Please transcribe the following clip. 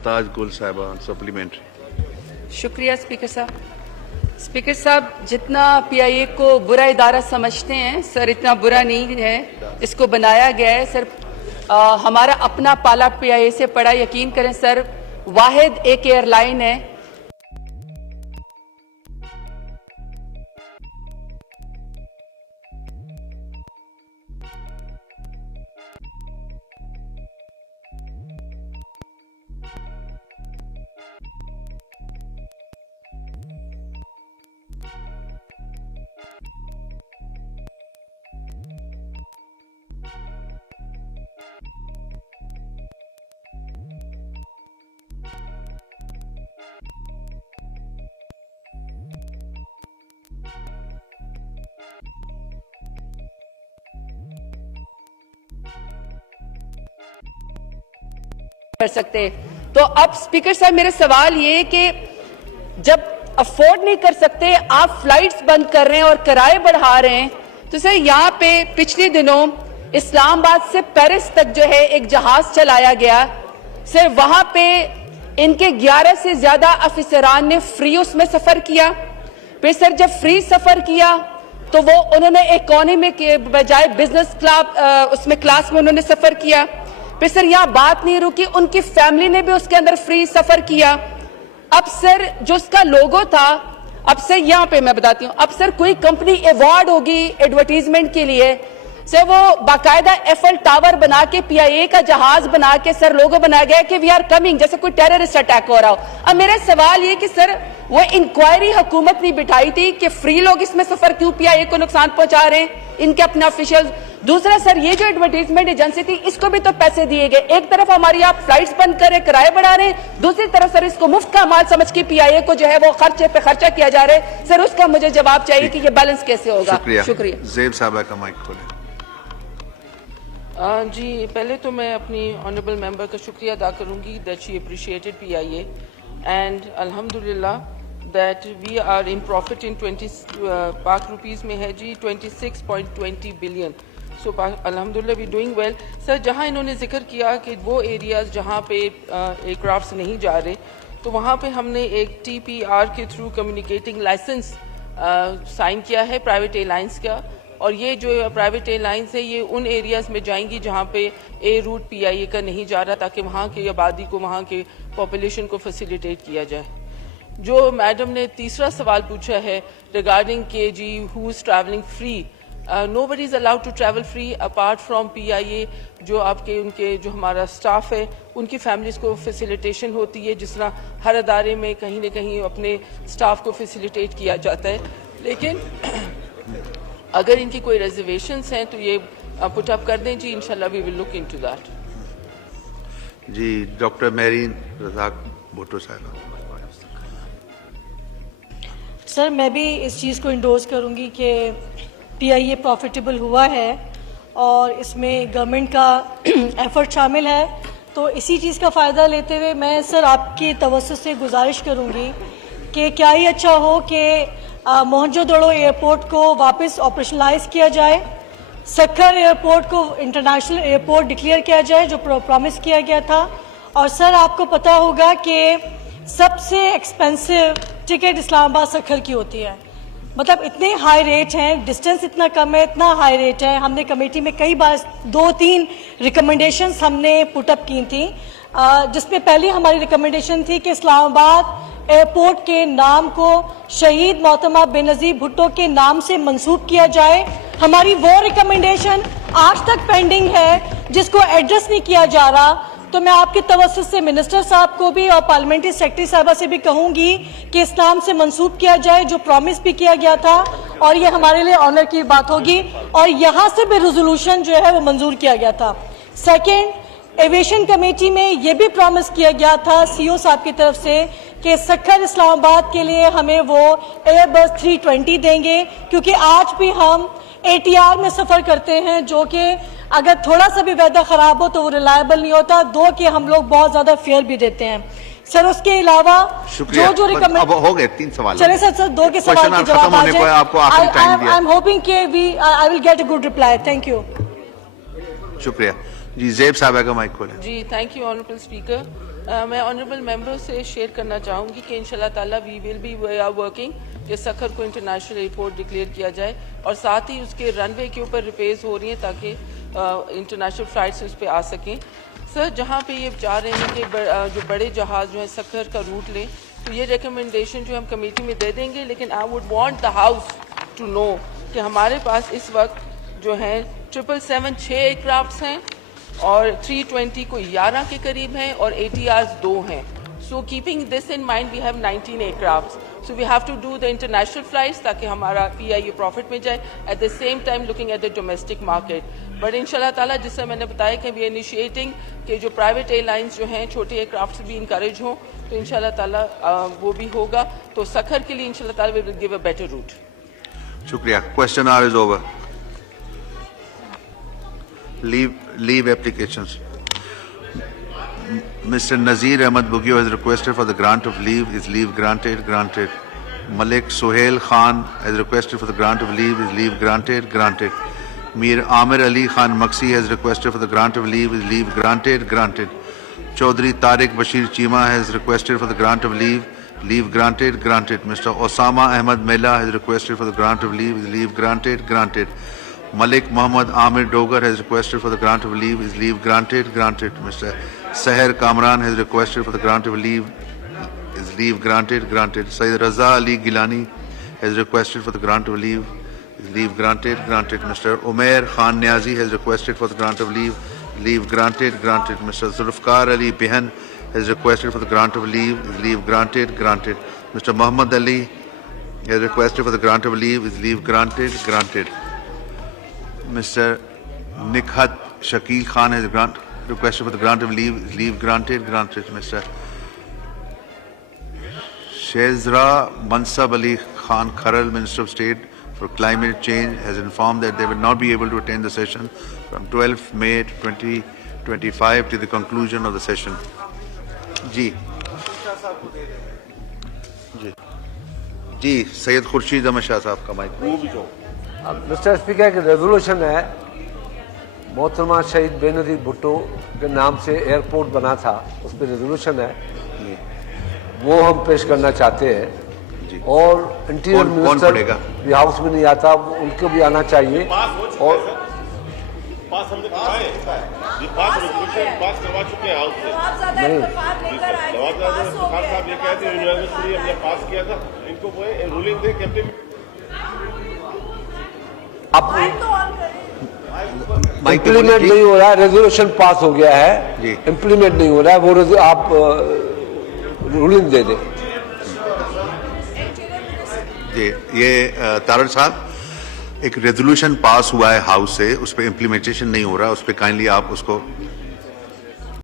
ताज गुल साहिबा सप्लीमेंट्री। शुक्रिया स्पीकर साहब जितना पीआईए को बुरा इदारा समझते हैं सर इतना बुरा नहीं है, इसको बनाया गया है सर। हमारा अपना पाला पीआईए से पड़ा, यकीन करें सर, वाहिद एक एयरलाइन है कर सकते। तो अब स्पीकर साहब मेरा सवाल ये कि जब अफोर्ड नहीं कर सकते, आप फ्लाइट्स बंद कर रहे हैं और किराए बढ़ा रहे हैं, तो सर यहाँ पे पिछले दिनों इस्लामाबाद से पेरिस तक जो है एक जहाज चलाया गया सर, वहां पे इनके 11 से ज्यादा अफसरान ने फ्री उसमें सफर किया। फिर सर जब फ्री सफर किया तो वो उन्होंने इकोनॉमी के बजाय बिजनेस क्लास में उन्होंने सफर किया। फिर सर यहाँ बात नहीं रुकी, उनकी फैमिली ने भी उसके अंदर फ्री सफर किया। अब सर जो उसका लोगो था, अब सर यहाँ पे मैं बताती हूँ, अब सर कोई कंपनी अवार्ड होगी एडवर्टीजमेंट के लिए, सर वो बाकायदा एफएल टावर बना के पीआईए का जहाज बना के सर लोगो बनाया गया कि वी आर कमिंग, जैसे कोई टेररिस्ट अटैक हो रहा हो। अब मेरा सवाल ये कि सर वो इंक्वायरी हुकूमत ने बिठाई थी कि फ्री लोग इसमें सफर क्यों पीआईए को नुकसान पहुंचा रहे हैं, इनके अपने ऑफिशियल। दूसरा सर ये जो एडवर्टीजमेंट एजेंसी थी इसको भी तो पैसे दिए गए। एक तरफ हमारी आप फ्लाइट्स बंद कर रहे, किराए बढ़ा रहे हैं, दूसरी तरफ सर इसको मुफ्त का माल समझ के पीआईए को जो है वो खर्चे पे खर्चा किया जा रहा है। सर उसका मुझे जवाब चाहिए कि ये बैलेंस कैसे होगा। शुक्रिया। ज़ेब साहबा का माइक खोलें। जी पहले तो मैं अपनी ऑनरेबल मेंबर का शुक्रिया अदा करूंगी that she appreciated PIA and अल्हम्दुलिल्लाह that we are in profit in 20 Pak rupees में है जी 26.20 बिलियन। सो अल्हम्दुलिल्लाह वी डूइंग वेल। सर जहां इन्होंने जिक्र किया कि वो एरियाज जहां पे एयरक्राफ्ट्स नहीं जा रहे, तो वहां पे हमने एक टीपीआर के थ्रू कम्युनिकेटिंग लाइसेंस साइन किया है प्राइवेट एयरलाइंस का, और ये जो प्राइवेट एयरलाइंस है ये उन एरियाज़ में जाएंगी जहाँ पे ए रूट पीआईए का नहीं जा रहा, ताकि वहाँ की आबादी को, वहाँ के पॉपुलेशन को फैसिलिटेट किया जाए। जो मैडम ने तीसरा सवाल पूछा है रिगार्डिंग के जी who is travelling free, nobody is allowed to travel free apart from PIA. जो आपके उनके जो हमारा स्टाफ है उनकी फैमिलीज़ को फैसिलिटेशन होती है, जिस तरह हर अदारे में कहीं ना कहीं अपने स्टाफ को फैसिलिटेट किया जाता है। लेकिन अगर इनकी कोई रिजर्वेशंस हैं तो ये पुट अप कर दें जी, इंशाल्लाह we will look into that. जी डॉक्टर मेरीन रज़ाक भुट्टो साहब। सर मैं भी इस चीज़ को इंडोर्स करूंगी कि पीआईए प्रॉफिटेबल हुआ है और इसमें गवर्नमेंट का एफर्ट शामिल है। तो इसी चीज़ का फ़ायदा लेते हुए मैं सर आपकी तवज्जो से गुजारिश करूंगी कि क्या ही अच्छा हो कि मोहनजोदड़ो एयरपोर्ट को वापस ऑपरेशनलाइज किया जाए, सक्खर एयरपोर्ट को इंटरनेशनल एयरपोर्ट डिक्लेयर किया जाए जो प्रॉमिस किया गया था। और सर आपको पता होगा कि सबसे एक्सपेंसिव टिकट इस्लामाबाद सक्खर की होती है, मतलब इतने हाई रेट हैं, डिस्टेंस इतना कम है, इतना हाई रेट है। हमने कमेटी में कई बार 2-3 रिकमेंडेशंस हमने पुटअप की थी, जिसमें पहली हमारी रिकमेंडेशन थी कि इस्लामाबाद एयरपोर्ट के नाम को शहीद मोहतरमा बेनज़ीर भुट्टो के नाम से मंसूब किया जाए। हमारी वो रिकमेंडेशन आज तक पेंडिंग है जिसको एड्रेस नहीं किया जा रहा। तो मैं आपकी तवज्जो से मिनिस्टर साहब को भी और पार्लियामेंट्री सेक्रेटरी साहबा से भी कहूंगी कि इस नाम से मंसूब किया जाए जो प्रॉमिस भी किया गया था, और ये हमारे लिए ऑनर की बात होगी। और यहाँ से भी रेजोल्यूशन जो है वो मंजूर किया गया था। सेकेंड, एविएशन कमेटी में ये भी प्रॉमिस किया गया था सीओ साहब की तरफ से कि सक्खर इस्लामाबाद के लिए हमें वो एयरबस 320 देंगे, क्योंकि आज भी हम एटीआर में सफ़र करते हैं जो कि अगर थोड़ा सा भी वेदर ख़राब हो तो वो रिलायबल नहीं होता, दो कि हम लोग बहुत ज़्यादा फेयर भी देते हैं। सर उसके अलावा जो रिकमेंड हो गए 3 सवाल, चले सर 2 के सवाल के जवाब आ जाए। आई एम होपिंग कि I will get a good reply. Thank you. शुक्रिया जी। ज़ेब साहब का माइक खोलें। जी थैंक यू ऑनरेबल स्पीकर। میں آنریبل ممبروں سے شیئر کرنا چاہوں گی کہ انشاءاللہ تعالیٰ وی آر ورکنگ کہ سکھر کو انٹرنیشنل ایئرپورٹ ڈکلیئر کیا جائے اور ساتھ ہی اس کے رن وے کے اوپر ریپیئرز ہو رہی ہیں تاکہ انٹرنیشنل فلائٹس اس پہ آ سکیں. سر جہاں پہ یہ چاہ رہے ہیں کہ جو بڑے جہاز جو ہیں سکھر کا روٹ لیں تو یہ ریکمنڈیشن جو ہم کمیٹی میں دے دیں گے, لیکن I would want the house to know کہ ہمارے پاس اس وقت جو ہیں 777 6 ایئر کرافٹس ہیں اور 320 کو 11 کے قریب ہیں اور ATRs 2 ہیں. So keeping this in mind, we have 19 aircrafts. So we have to do the international flights تاکہ ہمارا PIA profit میں جائے, at the same time looking at the domestic market. But انشاءاللہ تعالیٰ جس سے میں نے بتایا کہ we are initiating کہ جو private airlines جو ہیں چھوٹے aircrafts بھی encourage ہوں تو انشاءاللہ تعالیٰ وہ بھی ہوگا. تو سکھر کے لیے انشاءاللہ تعالیٰ we will give a better route. شکریہ. Question hour is over. Leave applications. Mr. Nazir Ahmad Bugio has requested for the grant of leave. Is leave granted? Granted. Malik Sohail Khan has requested for the grant of leave. Is leave granted? Granted. Mir Amir Ali Khan Maksi has requested for the grant of leave. Is leave granted? Granted. Chaudhry Tariq Bashir Chima has requested for the grant of leave. Leave granted? Granted. Mr. Osama Ahmad Mela has requested for the grant of leave. Is leave granted? Granted. Malik Muhammad Amir Dogar has requested for the grant of leave. Is leave granted? Granted. Mr. Seher Kamran has requested for the grant of leave. Is leave granted? Granted. Sayyid Raza Ali Gilani has requested for the grant of leave. Is leave granted? Granted. Mr. Umair Khan Niazi has requested for the grant of leave. Leave granted? Granted. Mr. Zulfikar Ali Behan has requested for the grant of leave. Is leave granted? Granted. Mr. Muhammad Ali has requested for the grant of leave. Is leave granted? Granted. Mr. Nikhat Shakil Khan has requested for the grant of leave. Is leave granted? Granted. Mr. Shezra Mansab Ali Khan Kharal, Minister of State for Climate Change, has informed that they will not be able to attend the session from 12 May 2025 to the conclusion of the session. جی جی سید خورشید احمد شاہ صاحب کا mic. Mister speaker ایک resolution ہے محترمہ شہید بے نظیر بھٹو کے نام سے ایئرپورٹ بنا تھا, اس پہ ریزولوشن ہے, وہ ہم پیش کرنا چاہتے ہیں. اور انٹیریئر منسٹر بھی ہاؤس میں نہیں آتا, ان کو بھی آنا چاہیے. اور امپلیمنٹ نہیں ہو رہا ہے, ریزولوشن پاس ہو گیا ہے, امپلیمنٹ نہیں ہو رہا ہے, وہ آپ رولنگ دے دیں. جی یہ تارڑ صاحب ایک ریزولوشن پاس ہوا ہے ہاؤس سے, اس پہ امپلیمنٹیشن نہیں ہو رہا, اس پہ کائنڈلی آپ اس کو